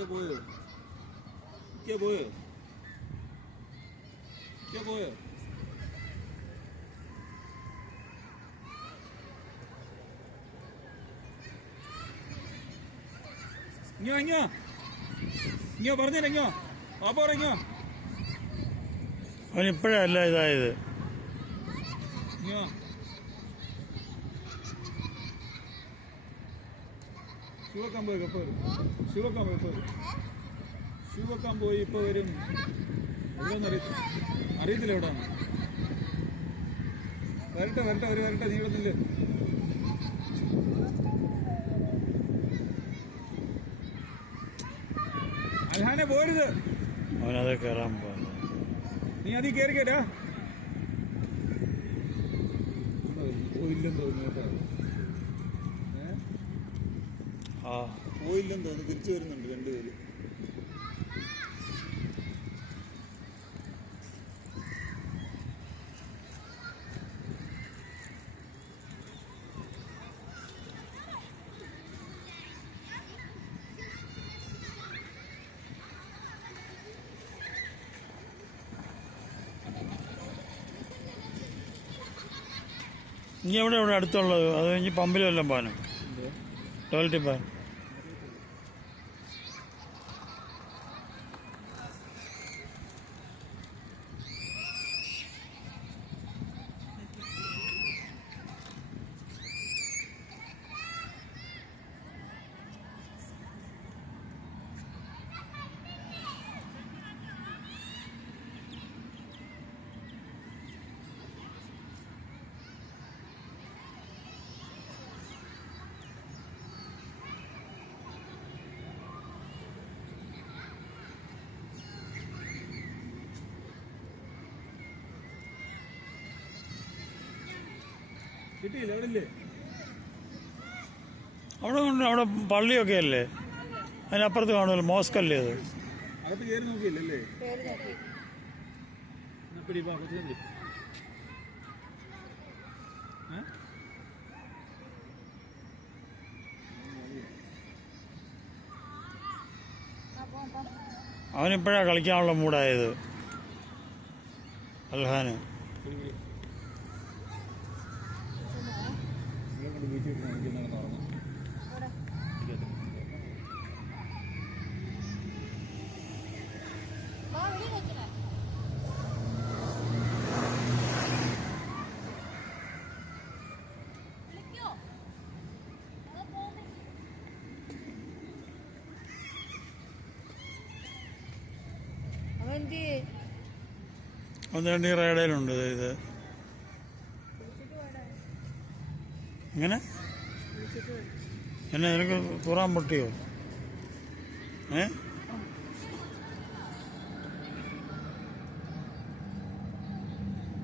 क्या बोए क्या बोए क्या बोए ഇങ്ങോ ഇങ്ങോ ഇങ്ങോ പറഞ്ഞില്ല ഇങ്ങോ പാപ്പ ഇങ്ങോ അവനിപ്പോഴല്ല ഇതായത്. ഇങ്ങോ ഷൂവെക്കാൻ പോയി ഇപ്പോൾ വരും. ഷൂവെക്കാൻ പോയി ഇപ്പോൾ വരും. ഷൂവെക്കാൻ പോയി ഇപ്പോൾ വരും. എവിടെയൊന്നും അറിയത്തില്ല എവിടെയാണ്. വരട്ടെ വരട്ടെ അവർ വരട്ടെ. നീ ഇവിടെ നില്ല്. അൽഹാനെ പോരുത്. അവനത് കയറാൻ പോകുന്നു. നീ അതിൽ കയറി കേട്ടാ പോയില്ലെന്ന് തോന്നുന്നു കേട്ടോ. പോയില്ലെന്ന് തോന്നുന്നു. തിരിച്ചു വരുന്നുണ്ട് രണ്ടുപേര്. ഇനി എവിടെ അടുത്തുള്ളത്? അത് കഴിഞ്ഞ് പമ്പിൽ വല്ലതും പോകാനും ടോയ്ലറ്റിൽ പോകാൻ. കിട്ടിയില്ല. എവിടെ ഇല്ലേ? അവിടെ പള്ളിയൊക്കെ അല്ലേ, അതിനപ്പുറത്ത് കാണുമല്ലോ. മോസ്കല്ലേ അത്? അകത്ത് കയറി നോക്കിയില്ലല്ലേ? പിടി പാ കൊച്ചു പിടി. അവനിപ്പോഴാണ് കളിക്കാനുള്ള മൂടായത് അൽഹാന്. ഒന്ന് രണ്ട് റേഡയിലുണ്ട് ഇത്. എങ്ങനെ എന്നെ നിനക്ക് തുറാൻ പൊട്ടിയോ?